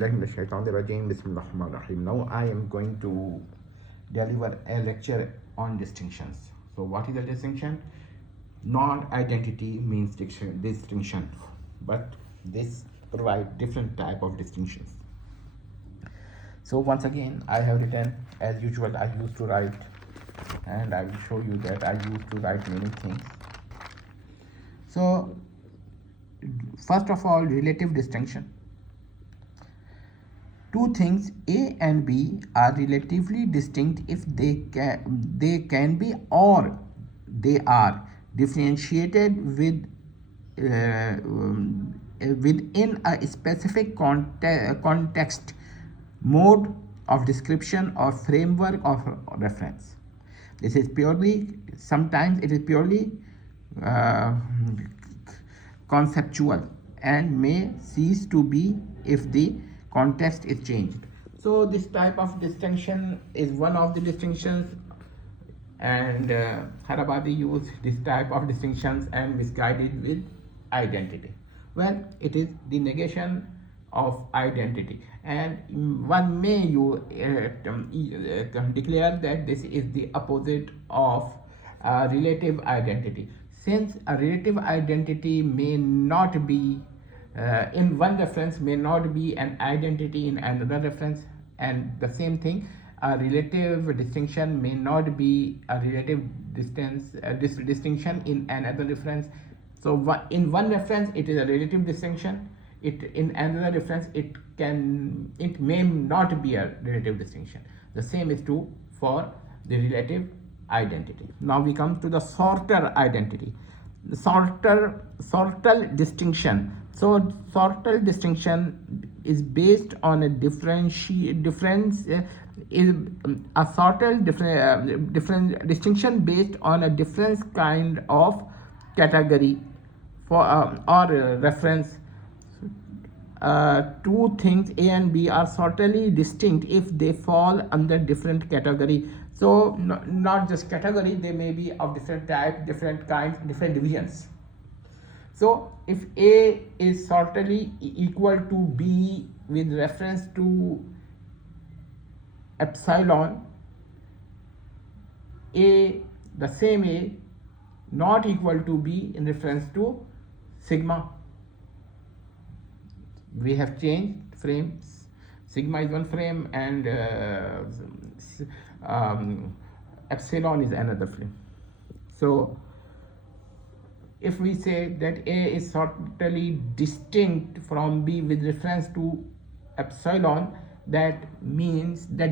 billahi minash shaitanir rajim. Bismillahir rahmanir rahim. Now I am going to deliver a lecture on distinctions. So what is a distinction? Non-identity means distinction, but this provide different type of distinctions. So once again, I have written, as usual I used to write, and I will show you that I used to write many things. So first of all, relative distinction. Two things A and B are relatively distinct if they can be, or they are differentiated within a specific context, mode of description, or framework of reference. This is purely, sometimes it is purely conceptual and may cease to be if the context is changed. So this type of distinction is one of the distinctions, and Harabadi used this type of distinctions and misguided with identity. Well, it is the negation of identity, and one may declare that this is the opposite of relative identity, since a relative identity may not be in one reference, may not be an identity in another reference, and the same thing, a relative distinction may not be a relative distinction in another reference. So in one reference it is a relative distinction, in another reference it may not be a relative distinction. The same is true for the relative identity. Now we come to the sorter identity. The sortal distinction. So sortal distinction is based on a distinction based on a different kind of category for or reference. Two things A and B are sortally distinct if they fall under different category. So not just category, they may be of different type, different kinds, different divisions. So if A is sortally equal to B with reference to epsilon, the same A not equal to B in reference to sigma. We have changed frames. Sigma is one frame and epsilon is another frame. So if we say that A is sortally distinct from B with reference to epsilon, that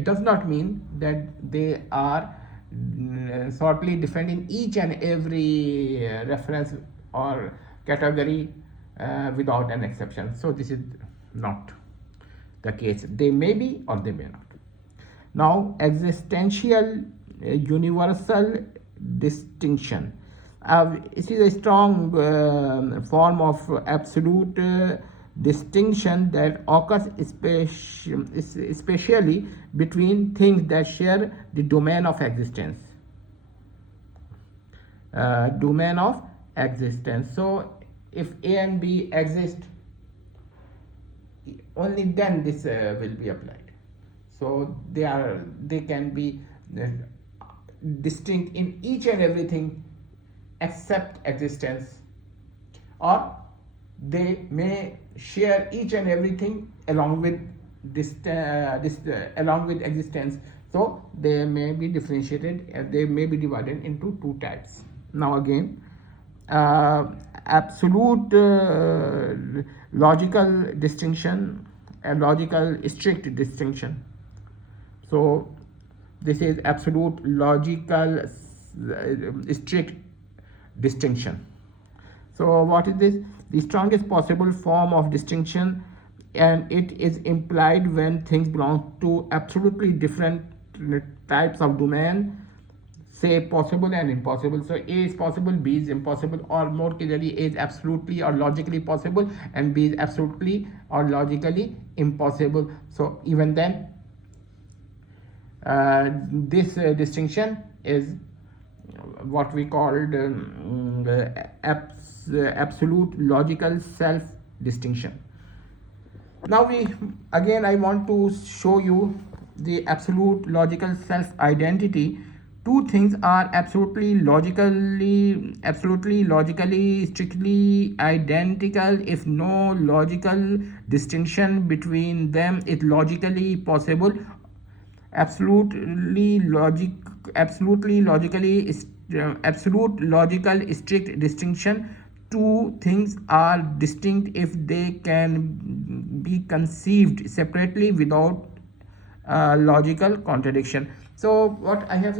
does not mean that they are sortally different in each and every reference or category without an exception. So this is not the case. They may be or they may not. Now, existential universal distinction. It is a strong form of absolute distinction that occurs especially between things that share the domain of existence. So if A and B exist, only then this will be applied. So they can be distinct in each and everything except existence, or they may share each and everything along with along with existence. So they may be differentiated, they may be divided into two types. Now again, absolute logical distinction and logical strict distinction. So this is absolute logical strict distinction. So what is this? The strongest possible form of distinction, and it is implied when things belong to absolutely different types of domain, say possible and impossible. So A is possible, B is impossible, or more clearly, A is absolutely or logically possible and B is absolutely or logically impossible. So even then, this distinction is what we called absolute logical self distinction. Now I want to show you the absolute logical self identity. Two things are absolutely logically strictly identical if no logical distinction between them is logically possible. absolutely logic absolutely logically absolute logical strict distinction. Two things are distinct if they can be conceived separately without logical contradiction. So what I have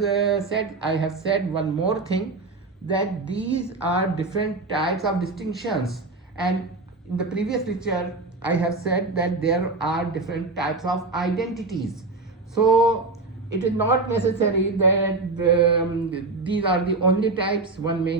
said one more thing, that these are different types of distinctions, and in the previous lecture I have said that there are different types of identities. So it is not necessary that these are the only types. One may